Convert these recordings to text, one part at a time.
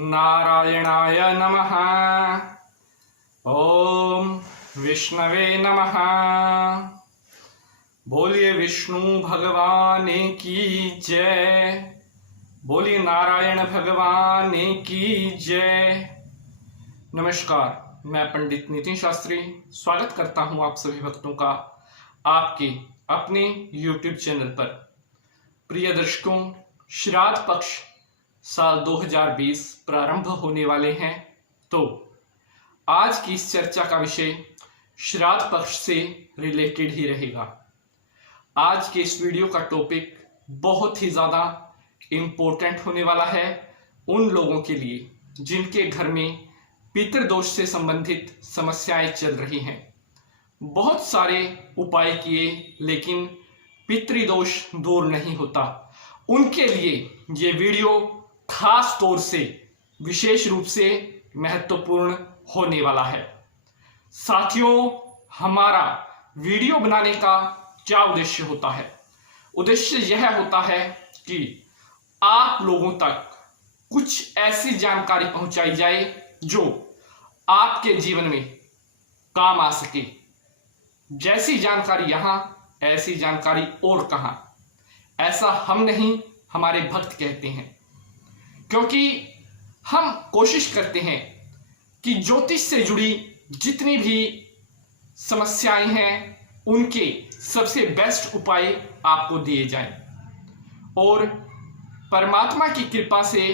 नारायणाय नमः। ओम विष्णवे नमः। बोलिए विष्णु भगवान की जय। बोलिए नारायण भगवान की जय। नमस्कार, मैं पंडित नितिन शास्त्री स्वागत करता हूं आप सभी भक्तों का आपके अपने YouTube चैनल पर। प्रिय दर्शकों, श्राद्ध पक्ष साल 2020 प्रारंभ होने वाले हैं, तो आज की इस चर्चा का विषय श्राद्ध पक्ष से रिलेटेड ही रहेगा। आज के इस वीडियो का टॉपिक बहुत ही ज़्यादा इम्पोर्टेंट होने वाला है उन लोगों के लिए जिनके घर में पितृदोष से संबंधित समस्याएं चल रही हैं। बहुत सारे उपाय किए लेकिन पितृदोष दूर नहीं होता। उनके लिए ये वीडियो खास तौर से विशेष रूप से महत्वपूर्ण होने वाला है। साथियों, हमारा वीडियो बनाने का क्या उद्देश्य होता है? उद्देश्य यह होता है कि आप लोगों तक कुछ ऐसी जानकारी पहुंचाई जाए जो आपके जीवन में काम आ सके। जैसी जानकारी यहां, ऐसी जानकारी और कहां। ऐसा हम नहीं, हमारे भक्त कहते हैं, क्योंकि हम कोशिश करते हैं कि ज्योतिष से जुड़ी जितनी भी समस्याएं हैं उनके सबसे बेस्ट उपाय आपको दिए जाएं और परमात्मा की कृपा से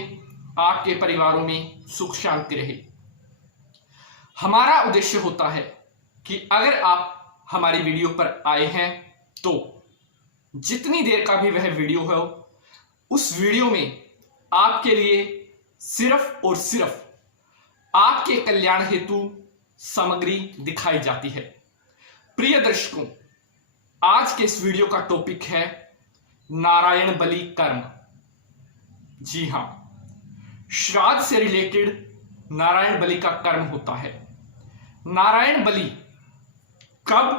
आपके परिवारों में सुख शांति रहे। हमारा उद्देश्य होता है कि अगर आप हमारी वीडियो पर आए हैं तो जितनी देर का भी वह वीडियो हो, उस वीडियो में आपके लिए सिर्फ और सिर्फ आपके कल्याण हेतु सामग्री दिखाई जाती है। प्रिय दर्शकों, आज के इस वीडियो का टॉपिक है नारायण बलि कर्म। जी हां, श्राद्ध से रिलेटेड नारायण बलि का कर्म होता है। नारायण बलि कब,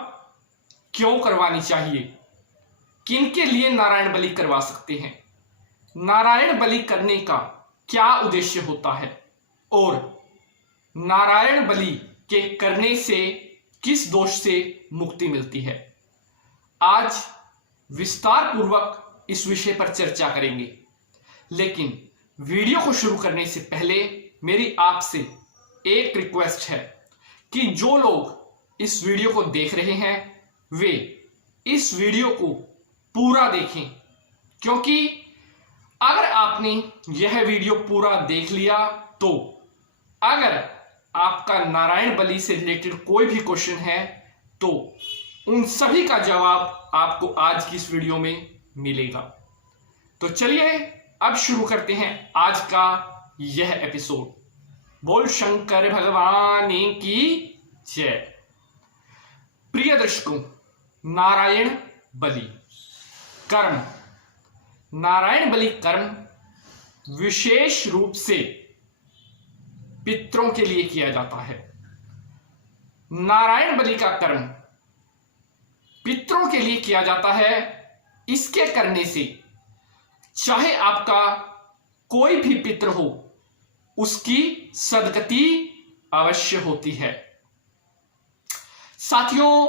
क्यों करवानी चाहिए, किनके लिए नारायण बलि करवा सकते हैं, नारायण बलि करने का क्या उद्देश्य होता है और नारायण बलि के करने से किस दोष से मुक्ति मिलती है, आज विस्तार पूर्वक इस विषय पर चर्चा करेंगे। लेकिन वीडियो को शुरू करने से पहले मेरी आपसे एक रिक्वेस्ट है कि जो लोग इस वीडियो को देख रहे हैं वे इस वीडियो को पूरा देखें, क्योंकि अगर आपने यह वीडियो पूरा देख लिया तो अगर आपका नारायण बलि से रिलेटेड कोई भी क्वेश्चन है तो उन सभी का जवाब आपको आज की इस वीडियो में मिलेगा। तो चलिए अब शुरू करते हैं आज का यह एपिसोड। बोल शंकर भगवान की जय। प्रिय दर्शकों, नारायण बलि कर्म, नारायण बलि कर्म विशेष रूप से पितरों के लिए किया जाता है। नारायण बलि का कर्म पितरों के लिए किया जाता है। इसके करने से चाहे आपका कोई भी पितर हो, उसकी सदगति अवश्य होती है। साथियों,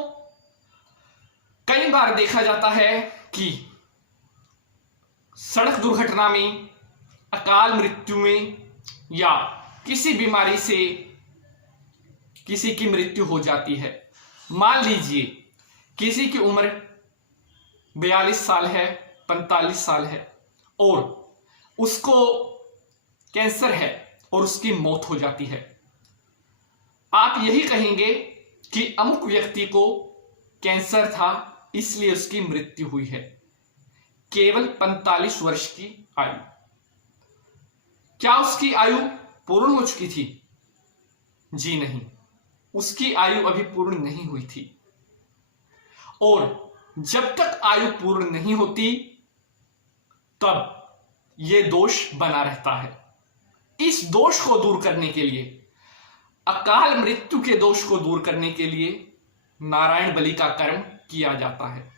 कई बार देखा जाता है कि सड़क दुर्घटना में, अकाल मृत्यु में या किसी बीमारी से किसी की मृत्यु हो जाती है। मान लीजिए किसी की उम्र 42 साल है, 45 साल है और उसको कैंसर है और उसकी मौत हो जाती है। आप यही कहेंगे कि अमुक व्यक्ति को कैंसर था इसलिए उसकी मृत्यु हुई है। केवल 45 वर्ष की आयु। क्या उसकी आयु पूर्ण हो चुकी थी? जी नहीं, उसकी आयु अभी पूर्ण नहीं हुई थी। और जब तक आयु पूर्ण नहीं होती तब यह दोष बना रहता है। इस दोष को दूर करने के लिए, अकाल मृत्यु के दोष को दूर करने के लिए नारायण बलि का कर्म किया जाता है।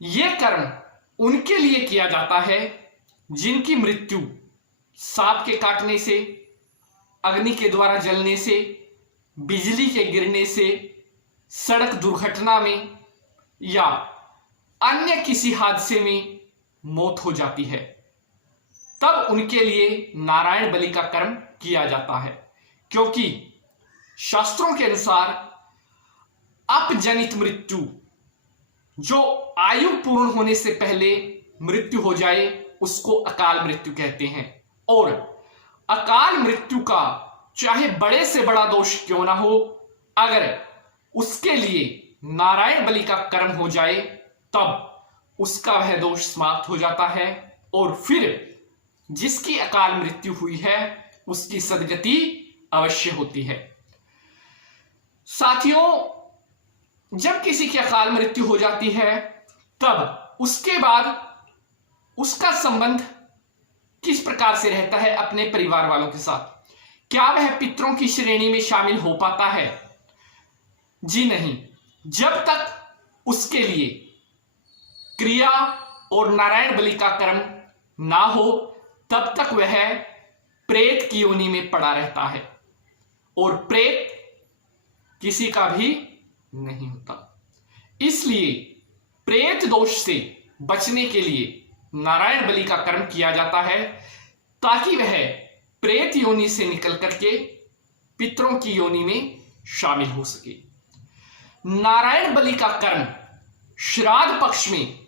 यह कर्म उनके लिए किया जाता है जिनकी मृत्यु सांप के काटने से, अग्नि के द्वारा जलने से, बिजली के गिरने से, सड़क दुर्घटना में या अन्य किसी हादसे में मौत हो जाती है, तब उनके लिए नारायण बलि का कर्म किया जाता है। क्योंकि शास्त्रों के अनुसार अपजनित मृत्यु, जो आयु पूर्ण होने से पहले मृत्यु हो जाए, उसको अकाल मृत्यु कहते हैं। और अकाल मृत्यु का चाहे बड़े से बड़ा दोष क्यों ना हो, अगर उसके लिए नारायण बलि का कर्म हो जाए तब उसका वह दोष समाप्त हो जाता है और फिर जिसकी अकाल मृत्यु हुई है उसकी सदगति अवश्य होती है। साथियों, जब किसी की अकाल मृत्यु हो जाती है तब उसके बाद उसका संबंध किस प्रकार से रहता है अपने परिवार वालों के साथ? क्या वह पितरों की श्रेणी में शामिल हो पाता है? जी नहीं। जब तक उसके लिए क्रिया और नारायण बलि का कर्म ना हो तब तक वह प्रेत की योनि में पड़ा रहता है और प्रेत किसी का भी नहीं होता। इसलिए प्रेत दोष से बचने के लिए नारायण बलि का कर्म किया जाता है ताकि वह प्रेत योनि से निकल करके पितरों की योनि में शामिल हो सके। नारायण बलि का कर्म श्राद्ध पक्ष में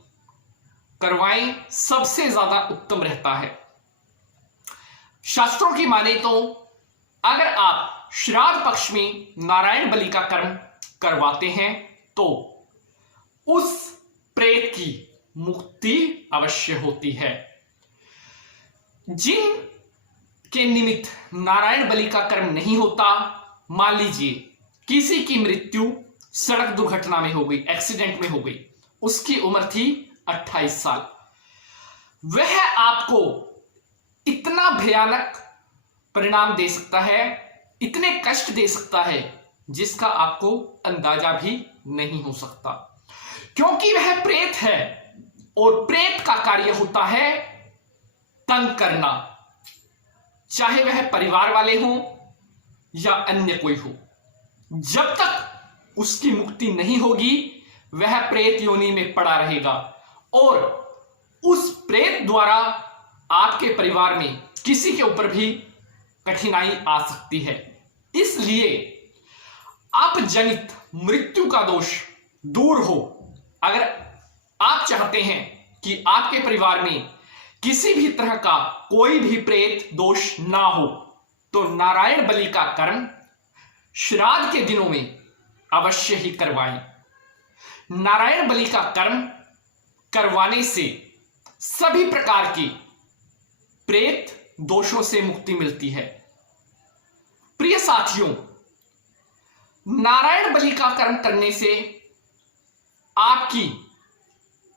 करवाएं, सबसे ज्यादा उत्तम रहता है। शास्त्रों की माने तो अगर आप श्राद्ध पक्ष में नारायण बलि का कर्म करवाते हैं तो उस प्रेत की मुक्ति अवश्य होती है। जिन के निमित्त नारायण बलि का कर्म नहीं होता, मान लीजिए किसी की मृत्यु सड़क दुर्घटना में हो गई, एक्सीडेंट में हो गई, उसकी उम्र थी 28 साल, वह आपको इतना भयानक परिणाम दे सकता है, इतने कष्ट दे सकता है जिसका आपको अंदाजा भी नहीं हो सकता। क्योंकि वह प्रेत है और प्रेत का कार्य होता है तंग करना, चाहे वह परिवार वाले हों या अन्य कोई हो। जब तक उसकी मुक्ति नहीं होगी वह प्रेत योनि में पड़ा रहेगा और उस प्रेत द्वारा आपके परिवार में किसी के ऊपर भी कठिनाई आ सकती है। इसलिए अपजनित मृत्यु का दोष दूर हो, अगर आप चाहते हैं कि आपके परिवार में किसी भी तरह का कोई भी प्रेत दोष ना हो, तो नारायण बलि का कर्म श्राद्ध के दिनों में अवश्य ही करवाएं। नारायण बलि का कर्म करवाने से सभी प्रकार की प्रेत दोषों से मुक्ति मिलती है। प्रिय साथियों, नारायण बलि का कर्म करने से आपकी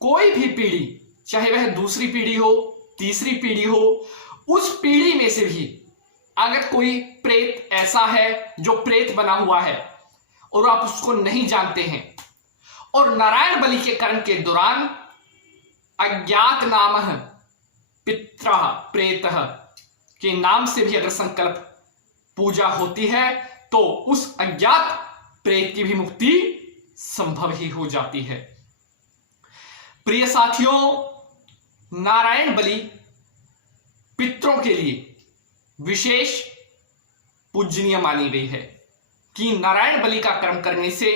कोई भी पीढ़ी, चाहे वह दूसरी पीढ़ी हो, तीसरी पीढ़ी हो, उस पीढ़ी में से भी अगर कोई प्रेत ऐसा है जो प्रेत बना हुआ है और आप उसको नहीं जानते हैं और नारायण बलि के कर्म के दौरान अज्ञात नामः पित्रः प्रेतः के नाम से भी अगर संकल्प पूजा होती है तो उस अज्ञात प्रेत की भी मुक्ति संभव ही हो जाती है। प्रिय साथियों, नारायण बलि पितरों के लिए विशेष पूजनीय मानी गई है कि नारायण बलि का कर्म करने से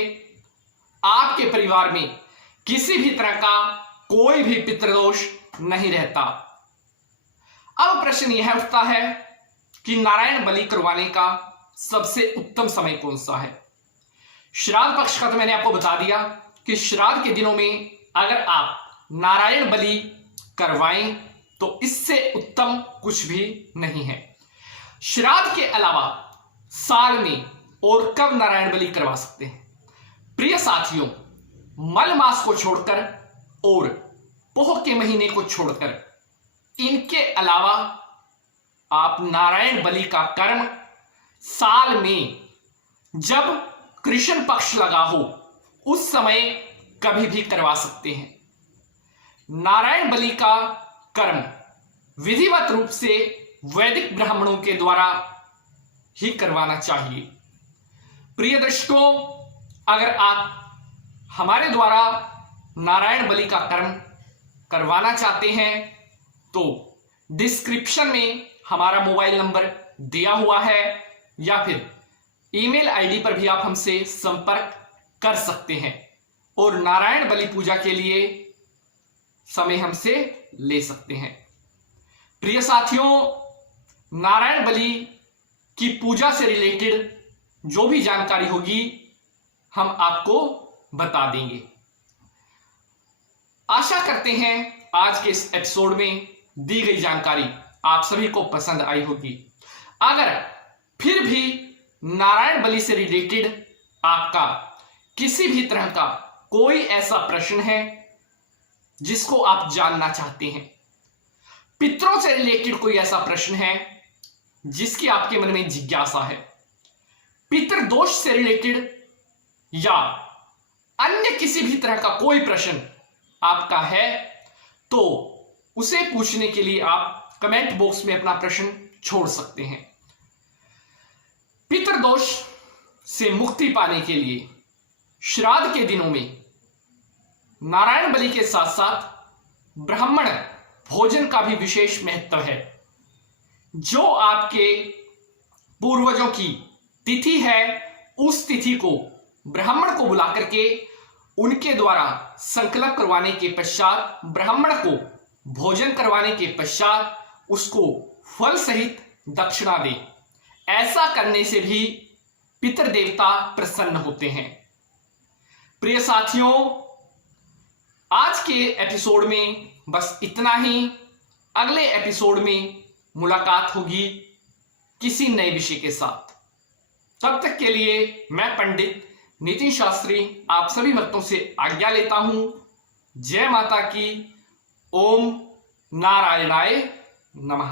आपके परिवार में किसी भी तरह का कोई भी पितृदोष नहीं रहता। अब प्रश्न यह उठता है कि नारायण बलि करवाने का सबसे उत्तम समय कौन सा है? श्राद्ध पक्ष का तो मैंने आपको बता दिया कि श्राद्ध के दिनों में अगर आप नारायण बलि करवाएं तो इससे उत्तम कुछ भी नहीं है। श्राद्ध के अलावा साल में और कब नारायण बलि करवा सकते हैं? प्रिय साथियों, मल मास को छोड़कर और पोह के महीने को छोड़कर इनके अलावा आप नारायण बलि का कर्म साल में जब कृष्ण पक्ष लगा हो उस समय कभी भी करवा सकते हैं। नारायण बलि का कर्म विधिवत रूप से वैदिक ब्राह्मणों के द्वारा ही करवाना चाहिए। प्रिय दर्शकों, अगर आप हमारे द्वारा नारायण बलि का कर्म करवाना चाहते हैं तो डिस्क्रिप्शन में हमारा मोबाइल नंबर दिया हुआ है या फिर ईमेल आईडी पर भी आप हमसे संपर्क कर सकते हैं और नारायण बलि पूजा के लिए समय हमसे ले सकते हैं। प्रिय साथियों, नारायण बलि की पूजा से रिलेटेड जो भी जानकारी होगी हम आपको बता देंगे। आशा करते हैं आज के इस एपिसोड में दी गई जानकारी आप सभी को पसंद आई होगी। अगर फिर भी नारायण बलि से रिलेटेड आपका किसी भी तरह का कोई ऐसा प्रश्न है जिसको आप जानना चाहते हैं, पितरों से रिलेटेड कोई ऐसा प्रश्न है जिसकी आपके मन में जिज्ञासा है, पितृदोष से रिलेटेड या अन्य किसी भी तरह का कोई प्रश्न आपका है तो उसे पूछने के लिए आप कमेंट बॉक्स में अपना प्रश्न छोड़ सकते हैं। पितृदोष से मुक्ति पाने के लिए श्राद्ध के दिनों में नारायण बलि के साथ साथ ब्राह्मण भोजन का भी विशेष महत्व है। जो आपके पूर्वजों की तिथि है उस तिथि को ब्राह्मण को बुला करके उनके द्वारा संकल्प करवाने के पश्चात ब्राह्मण को भोजन करवाने के पश्चात उसको फल सहित दक्षिणा दें। ऐसा करने से भी पितृदेवता प्रसन्न होते हैं। प्रिय साथियों, आज के एपिसोड में बस इतना ही। अगले एपिसोड में मुलाकात होगी किसी नए विषय के साथ। तब तक के लिए मैं पंडित नितिन शास्त्री आप सभी भक्तों से आज्ञा लेता हूं। जय माता की। ओम नारायणाय नमः।